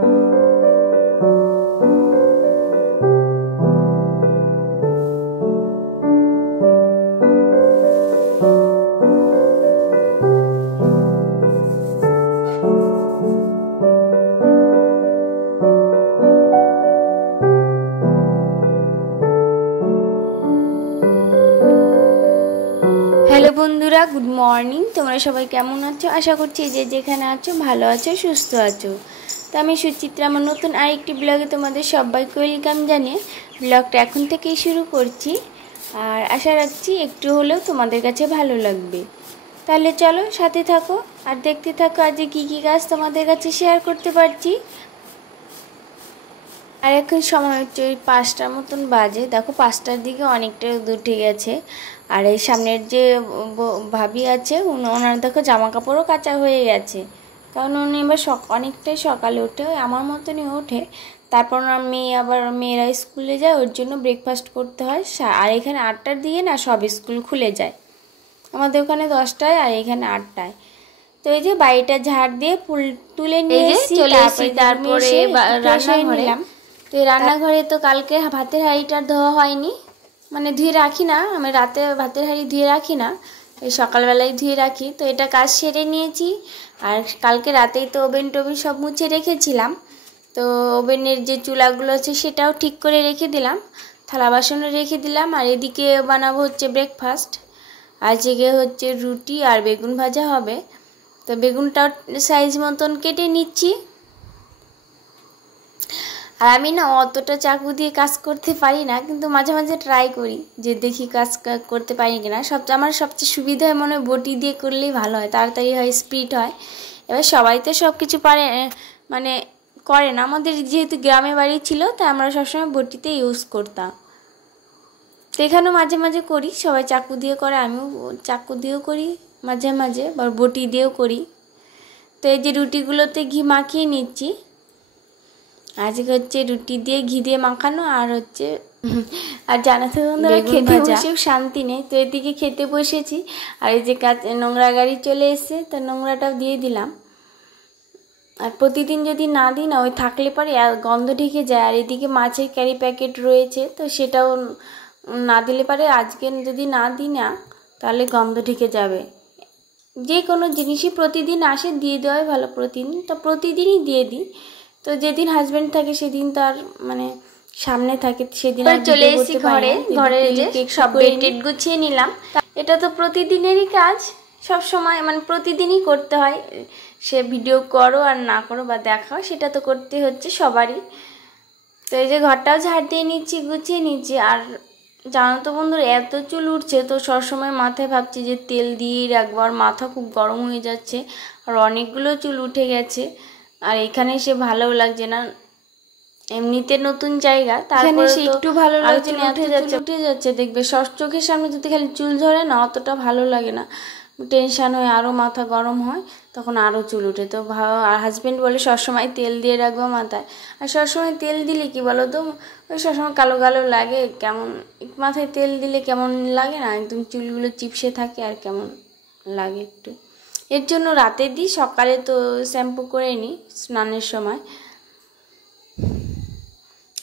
Hello বন্ধুরা, good morning. তোমরা সবাই কেমন আছো? আশা করছি যে যেখানে আছো ভালো আছো, সুস্থ আছো। তো আমি সুচিত্রা, আমার নতুন আরেকটি ব্লগে তোমাদের সবাইকে ওয়েলকাম জানিয়ে ব্লগটা এখন থেকেই শুরু করছি। আর আশা রাখছি একটু হলেও তোমাদের কাছে ভালো লাগবে। তাহলে চলো সাথে থাকো আর দেখতে থাকো আজকে কী কী কাজ তোমাদের কাছে শেয়ার করতে পারছি। আর এখন সময় হচ্ছে ওই 5টার মতন বাজে। দেখো 5টার দিকে অনেকটা উঠে গেছে। আর এই সামনের যে ভাবি আছে ওনার দেখো জামা কাপড়ও কাচা হয়ে গেছে, কারণ উনি এবার অনেকটাই সকালে ওঠে, আমার মতনই ওঠে। তারপর ওনার মেয়েরা স্কুলে যায়, ওর জন্য ব্রেকফাস্ট করতে হয়। আর এখানে 8টার দিকে না সব স্কুল খুলে যায়, আমাদের ওখানে 10টায় আর এখানে 8টায়। তো এই যে বাড়িটা ঝাড় দিয়ে ফুল তুলে নিয়ে চলে এসেছি, তারপরে রান্নাঘরে নিলাম। তো এই রান্নাঘরে তো কালকে ভাতের হাঁড়িটা ধোয়া হয়নি, মানে ধুয়ে রাখি না, আমি রাতে ভাতের হাঁড়ি ধুয়ে রাখি না, এই সকালবেলায় ধুয়ে রাখি। তো এটা কাজ সেরে নিয়েছি। আর কালকে রাতেই তো ওভেন টোভেন সব মুছে রেখেছিলাম, তো ওভেনের যে চুলাগুলো আছে সেটাও ঠিক করে রেখে দিলাম, থালা বাসনও রেখে দিলাম। আর এদিকে বানাবো হচ্ছে ব্রেকফাস্ট। আজকে হচ্ছে রুটি আর বেগুন ভাজা হবে। তো বেগুনটাও সাইজ মতন কেটে নিচ্ছি। আর আমি না অতটা চাকু দিয়ে কাজ করতে পারি না, কিন্তু মাঝে মাঝে ট্রাই করি যে দেখি কাজ করতে পারি কিনা। আমার সবচেয়ে সুবিধা হয় মনে হয় বটি দিয়ে করলেই ভালো হয়, তাড়াতাড়ি হয়, স্পিড হয়। এবার সবাই তো সব কিছু পারে, মানে করে না। আমাদের যেহেতু গ্রামে বাড়ি ছিল, তাই আমরা সবসময় বটিতে ইউজ করতাম। তো এখানেও মাঝে মাঝে করি, সবাই চাকু দিয়ে করে, আমিও চাকু দিয়েও করি মাঝে মাঝে, বা বটি দিয়েও করি। তো এই যে রুটিগুলোতে ঘি মাখিয়ে নিচ্ছি। আজকে হচ্ছে রুটি দিয়ে ঘি দিয়ে মাখানো, আর হচ্ছে আর জানাতে বন্ধুরা খেতে বসেও শান্তি নেই। তো এদিকে খেতে বসেছি, আর এই যে নোংরা গাড়ি চলে এসছে, তো নোংরাটাও দিয়ে দিলাম। আর প্রতিদিন যদি না দিই না, ওই থাকলে পরে গন্ধ ঢেকে যায়। আর এদিকে মাছের ক্যারি প্যাকেট রয়েছে, তো সেটাও না দিলে পারে, আজকে যদি না দিই না তাহলে গন্ধ ঢেকে যাবে। যে কোনো জিনিসই প্রতিদিন আসে দিয়ে দেওয়াই ভালো, প্রতিদিনই দিয়ে দিই। তো যেদিন হাজবেন্ড থাকে সেদিন তার মানে সামনে থাকে, সেদিন আর চলে এসেছি ঘরে যে সব বেড গুছিয়ে নিলাম। এটা তো প্রতিদিনেরই কাজ, সব সময় মানে প্রতিদিনই করতে হয়। সে ভিডিও করো আর না করো বা দেখাও, সেটা তো করতে হচ্ছে সবারই। তো এই যে ঘরটাও ঝাড় দিয়ে নিচ্ছি, গুছিয়ে নিচ্ছি। আর জানো তো বন্ধুরা, এত চুল উঠছে, তো সবসময় মাথায় ভাবছি যে তেল দিয়ে রাখবো, আর মাথা খুব গরম হয়ে যাচ্ছে, আর অনেকগুলো চুল উঠে গেছে। আর এখানে সে ভালোও লাগছে না, এমনিতে নতুন জায়গা, তারপরে সে একটু ভালো লাগছে না, উঠে যাচ্ছে। দেখবে চোখের সামনে যদি খালি চুল ঝরে না, অতটা ভালো লাগে না, টেনশন হয়, আরও মাথা গরম হয়, তখন আরও চুল উঠে। তো আর হাজব্যান্ড বলে সবসময় তেল দিয়ে রাখবো মাথায়। আর সবসময় তেল দিলে কি বলো তো, ওই সবসময় কালো কালো লাগে, কেমন মাথায় তেল দিলে কেমন লাগে না, একদম চুলগুলো চিপসে থাকে আর কেমন লাগে একটু। এর জন্য রাতে দিই, সকালে তো শ্যাম্পু করে নিই স্নানের সময়।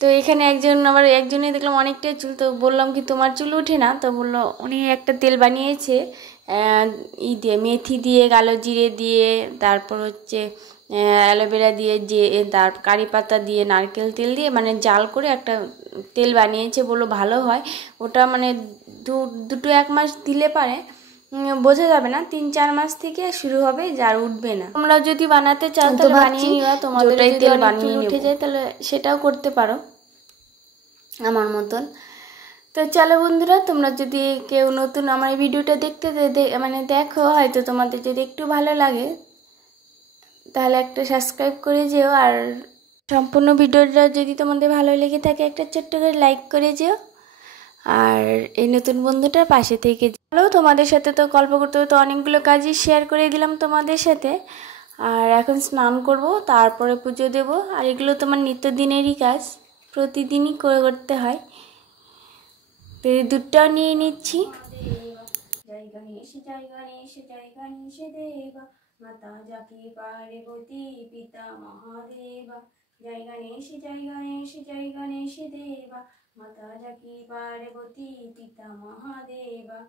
তো এখানে একজনে দেখলাম অনেকটাই চুল, তো বললাম কি তোমার চুল ওঠে না? তো বললো উনি একটা তেল বানিয়েছে দিয়ে, মেথি দিয়ে, কালো জিরে দিয়ে, তারপর হচ্ছে অ্যালোভেরা দিয়ে, যে তার কারি পাতা দিয়ে, নারকেল তেল দিয়ে, মানে জাল করে একটা তেল বানিয়েছে, বললো ভালো হয় ওটা। মানে দুটো 1 মাস দিলে পারে বোঝা যাবে না, 3-4 মাস থেকে শুরু হবে, যার উঠবে না। তোমরা যদি বানাতে চাও তাহলে বানিয়ে নিও, তোমাদের যদি তেল বানিয়ে উঠে যায় তাহলে সেটাও করতে পারো আমার মতন। তো চলো বন্ধুরা, তোমরা যদি কেউ নতুন আমার এই ভিডিওটা মানে দেখো, হয়তো তোমাদের যদি একটু ভালো লাগে তাহলে একটা সাবস্ক্রাইব করে যেও। আর সম্পূর্ণ ভিডিওটা যদি তোমাদের ভালো লেগে থাকে একটা ছোট্ট করে লাইক করে যেও। আর এই নতুন বন্ধুটার পাশে থেকে চলো, তোমাদের সাথে তো গল্প করতে করতে অনেকগুলো কাজই শেয়ার করে দিলাম তোমাদের সাথে। আর এখন স্নান করব, তারপরে পুজো দেব। আর এগুলো তোমার নিত্যদিনেরই কাজ, প্রতিদিনই করতে হয়। তো এই দুধটাও নিয়ে নিচ্ছি। জয় গণেশ জয় গণেশ জয় গণেশ দেবা, মাতা জাকি পার্বতী পিতা মহাদেবা, जय गणेश जय गणेश जय गणेश देवा माता जकी पार्वती पिता महादेवा।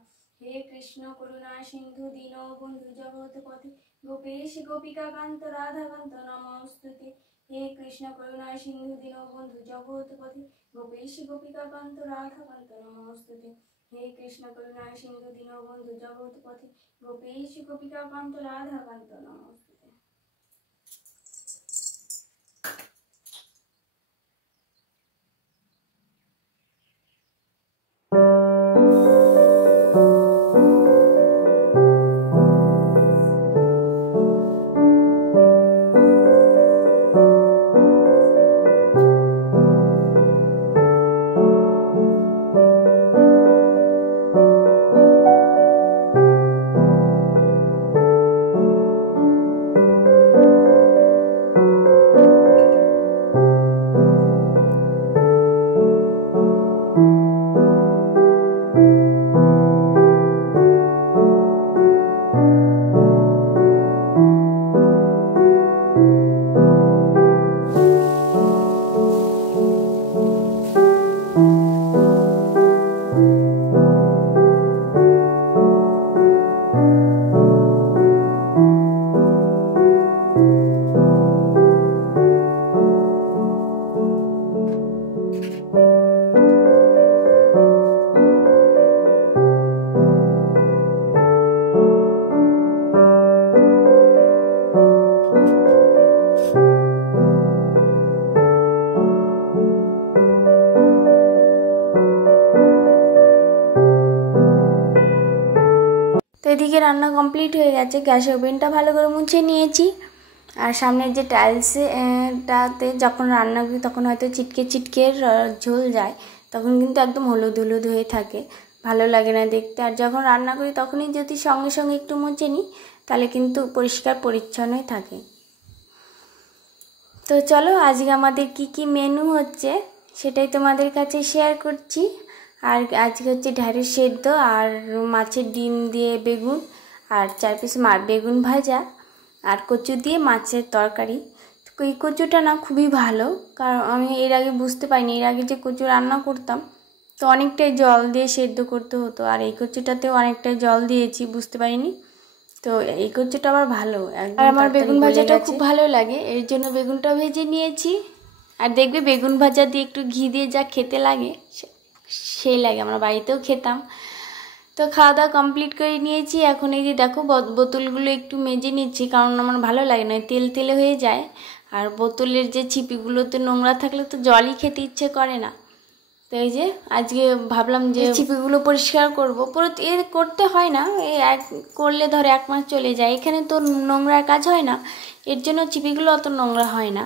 हे कृष्ण करुणा सिंधु दीनो बंधु जगतपते गोपेश गोपिका कांत राधा कांत नमोस्तुते। हे कृष्ण करुणा सिंधु दीनो बंधु जगतपते गोपेश गोपिका कांत राधा कांत नमोस्तुते। हे कृष्ण करुणा सिंधु दीनो बंधु जगतपते गोपेश गोपिका कांत राधा कांत नमोस्तुते। তো এদিকে রান্না কমপ্লিট হয়ে গেছে। গ্যাসের ওভেনটা ভালো করে মুছে নিয়েছি। আর সামনের যে টাইলসটাতে যখন রান্না করি তখন হয়তো চিটকে চিটকে ঝোল যায়, তখন কিন্তু একদম হলুদ হলুদ হয়ে থাকে, ভালো লাগে না দেখতে। আর যখন রান্না করি তখনই যদি সঙ্গে সঙ্গে একটু মুছে নিই তাহলে কিন্তু পরিষ্কার পরিচ্ছন্নই থাকে। তো চলো আজকে আমাদের কি কি মেনু হচ্ছে সেটাই তোমাদের কাছে শেয়ার করছি। আর আজকে হচ্ছে ঢ্যাঁড়স সেদ্ধ আর মাছের ডিম দিয়ে বেগুন আর 4 পিস বেগুন ভাজা আর কচু দিয়ে মাছের তরকারি। তো এই কচুটা না খুবই ভালো, কারণ আমি এর আগে বুঝতে পারিনি, এর আগে যে কচু রান্না করতাম তো অনেকটাই জল দিয়ে সেদ্ধ করতে হতো, আর এই কচুটাতেও অনেকটাই জল দিয়েছি, বুঝতে পারিনি। তো এই কচুটা আবার ভালো, আর আমার বেগুন ভাজাটা খুব ভালো লাগে, এর জন্য বেগুনটা ভেজে নিয়েছি। আর দেখবে বেগুন ভাজা দিয়ে একটু ঘি দিয়ে যা খেতে লাগে সেই লাগে, আমরা বাড়িতেও খেতাম। তো খাওয়া দাওয়া কমপ্লিট করে নিয়েছি। এখন এই যে দেখো বোতলগুলো একটু মেজে নিচ্ছি, কারণ আমার ভালো লাগে না, তেল তেলে হয়ে যায়। আর বোতলের যে ছিপিগুলোতে নোংরা থাকলে তো জলই খেতে ইচ্ছে করে না। তো এই যে আজকে ভাবলাম যে ছিপিগুলো পরিষ্কার করবো, পুরো এর করতে হয় না, করলে ধরো 1 মাস চলে যায়। এখানে তো নোংরার কাজ হয় না, এর জন্য ছিপিগুলো অত নোংরা হয় না।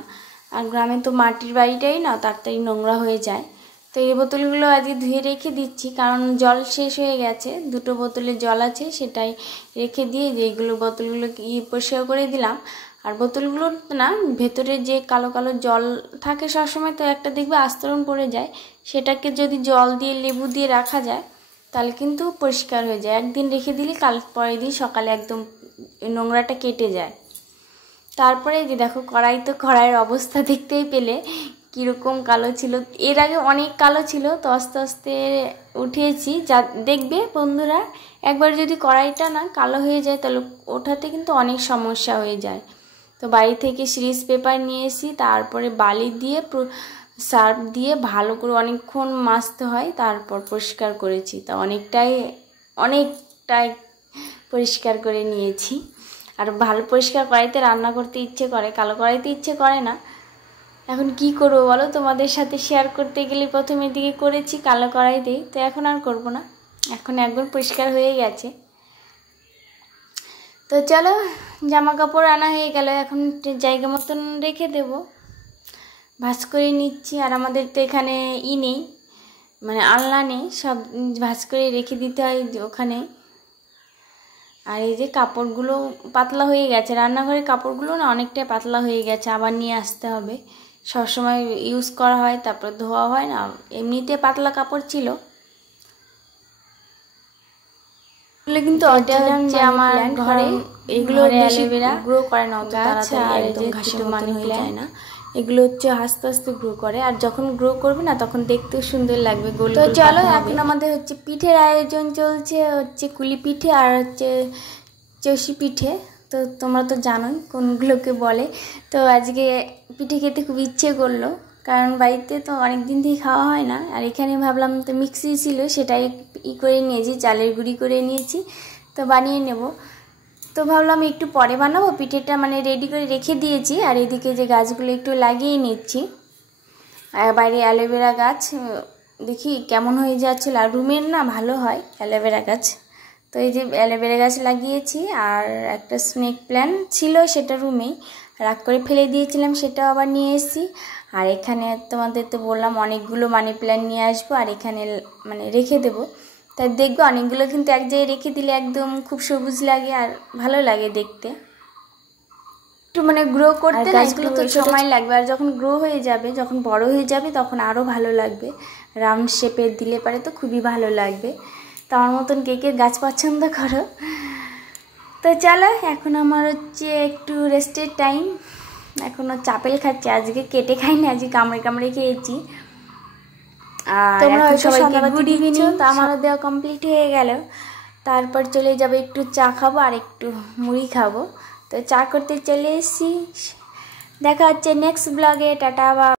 আর গ্রামে তো মাটির বাড়িটাই না, তাড়াতাড়ি নোংরা হয়ে যায়। তো এই বোতলগুলো আজকে ধুয়ে রেখে দিচ্ছি, কারণ জল শেষ হয়ে গেছে, 2টো বোতলে জল আছে, সেটাই রেখে দিয়ে যে এইগুলো বোতলগুলো পরিষ্কার করে দিলাম। আর বোতলগুলো না ভেতরে যে কালো কালো জল থাকে সবসময়, তো একটা দেখবে আস্তরণ পড়ে যায়, সেটাকে যদি জল দিয়ে লেবু দিয়ে রাখা যায় তাহলে কিন্তু পরিষ্কার হয়ে যায়। একদিন রেখে দিলে কাল পরের দিন সকালে একদম নোংরাটা কেটে যায়। তারপরে যে দেখো কড়াইয়ের অবস্থা দেখতেই পেলে কীরকম কালো ছিল, এর আগে অনেক কালো ছিল, তো আস্তে আস্তে উঠিয়েছি। যা দেখবে বন্ধুরা, একবার যদি কড়াইটা না কালো হয়ে যায় তাহলে ওঠাতে কিন্তু অনেক সমস্যা হয়ে যায়। তো বাড়ি থেকে সিরিজ পেপার নিয়ে এসি, তারপরে বালি দিয়ে সার্ফ দিয়ে ভালো করে অনেকক্ষণ মাজতে হয়, তারপর পরিষ্কার করেছি। তা অনেকটাই পরিষ্কার করে নিয়েছি। আর ভালো পরিষ্কার কড়াইতে রান্না করতে ইচ্ছে করে, কালো কড়াইতে ইচ্ছে করে না। এখন কি করবো বলো, তোমাদের সাথে শেয়ার করতে গেলে প্রথমের দিকে করেছি কালো কড়াইতেই, তো এখন আর করব না, এখন একবার পরিষ্কার হয়ে গেছে। তো চলো জামা কাপড় আনা হয়ে গেল, এখন জায়গা মতন রেখে দেব, ভাঁজ করে নিচ্ছি। আর আমাদের তো এখানে নেই, মানে আলনা নেই, সব ভাঁজ করে রেখে দিতে হয় ওখানে। আর এই যে কাপড়গুলো পাতলা হয়ে গেছে, রান্নাঘরের কাপড়গুলো না অনেকটাই পাতলা হয়ে গেছে, আবার নিয়ে আসতে হবে। সবসময় ইউজ করা হয়, তারপর ধোয়া হয় না, এমনিতে পাতলা কাপড় ছিল। কিন্তু আমার ঘরে এগুলো বেশি গ্রো করে না, অত তাড়াতাড়ি একদম ঘাসের মতো হয়ে যায় না। এগুলো হচ্ছে আস্তে আস্তে গ্রো করে, আর যখন গ্রো করবে না তখন দেখতেও সুন্দর লাগবে গোল। তো চলো এখন আমাদের হচ্ছে পিঠের আয়োজন চলছে, হচ্ছে কুলি পিঠে আর হচ্ছে চষি পিঠে। তো তোমরা তো জানোই কোনগুলোকে বলে। তো আজকে পিঠে খেতে খুব ইচ্ছে করলো, কারণ বাড়িতে তো অনেক দিন থেকে খাওয়া হয় না। আর এখানে ভাবলাম তো মিক্সি ছিল, সেটাই করে নিয়েছি, চালের গুঁড়ি করে নিয়েছি, তো বানিয়ে নেব। তো ভাবলাম একটু পরে বানাবো পিঠেটা, মানে রেডি করে রেখে দিয়েছি। আর এদিকে যে গাছগুলো একটু লাগিয়ে নিচ্ছি, আর বাইরে অ্যালোভেরা গাছ দেখি কেমন হয়ে যাচ্ছিল, আর রুমের না ভালো হয় অ্যালোভেরা গাছ। তো এই যে অ্যালোভেরা গাছ লাগিয়েছি, আর একটা স্নেক প্ল্যান্ট ছিল সেটা রুমেই রাগ করে ফেলে দিয়েছিলাম, সেটাও আবার নিয়ে এসেছি। আর এখানে তোমাদের তো বললাম অনেকগুলো মানি প্ল্যান্ট নিয়ে আসবো, আর এখানে মানে রেখে দেবো। তাই দেখবো অনেকগুলো কিন্তু এক জায়গায় রেখে দিলে একদম খুব সবুজ লাগে আর ভালো লাগে দেখতে। একটু মানে গ্রো করতে না এগুলো তো সময় লাগবে, আর যখন গ্রো হয়ে যাবে, যখন বড় হয়ে যাবে তখন আরও ভালো লাগবে। রাউন্ড শেপের দিলে পারে তো খুবই ভালো লাগবে। তো আমার মতন কে কে গাছ পছন্দ করো। তো চলো এখন আমার হচ্ছে একটু রেস্টের টাইম। এখনও চাপেল খাচ্ছি, আজকে কেটে খাইনি, আজকে কামড়ে কামড়ে খেয়েছি। আর তোমরা সবাইকে গুড ইভিনিং। তো আমারও দেওয়া কমপ্লিট হয়ে গেল, তারপর চলে যাবে একটু চা খাবো আর একটু মুড়ি খাবো। তো চা করতে চলে এসেছি। দেখা হচ্ছে নেক্সট ব্লগে। টাটা।